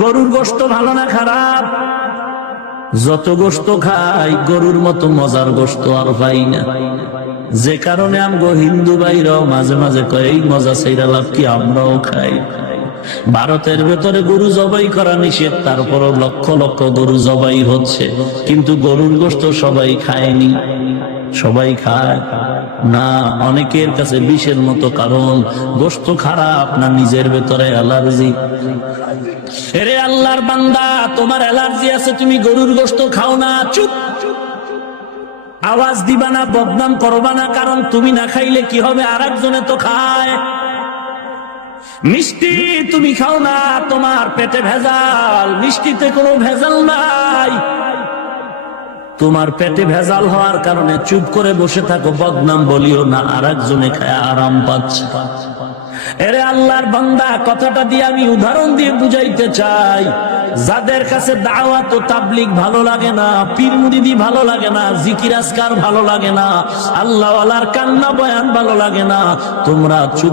গরুর গোশত ভালো না খারাপ? যত গোশত খাই গরুর মতো মজার গোশত আর পাই না। যে কারণে আমগো হিন্দু ভাইরাও মাঝে মাঝে কয় এই মজা সেইরা লাভ কি আমরাও খাই। ভারতের ভেতরে গরু জবাই করা নিষেধ, তারপরও লক্ষ লক্ষ গরু জবাই হচ্ছে, কিন্তু গরুর গোশত সবাই খায়নি। সবাই খায় না, অনেকের কাছে বিষের মতো। কারণ গোশত খারাপ না নিজের ভেতরে অ্যালার্জি। এরে আল্লাহর বান্দা, তোমার অ্যালার্জি আছে, তুমি গরুর গোশত খাও না, চুপ। আওয়াজ দিবা না, বদনাম করবা না, কারণ তুমি না খাইলে কি হবে, আরেকজনে তো খায়। মিষ্টি তুমি খাও না, তোমার পেটে ভেজাল, মিষ্টিতে কোনো ভেজাল নাই। তোমার পেটে ভেজাল হওয়ার কারণে চুপ করে বসে থাকো, বদনাম বলিও না, আরেকজনে খায় আরাম পাচ্ছে। এরে আল্লাহর বান্দা, কথাটা দিয়ে আমি উদাহরণ দিয়ে বুঝাইতে চাই, যাদের কাছে দাওয়াত ও তাবলীগ ভালো লাগে না, পীর মুরিদি ভালো লাগে না, জিকির আজকার ভালো লাগে না, আল্লাহ ওয়ালার কান্না বয়ান ভালো লাগে না, তোমরা চুপ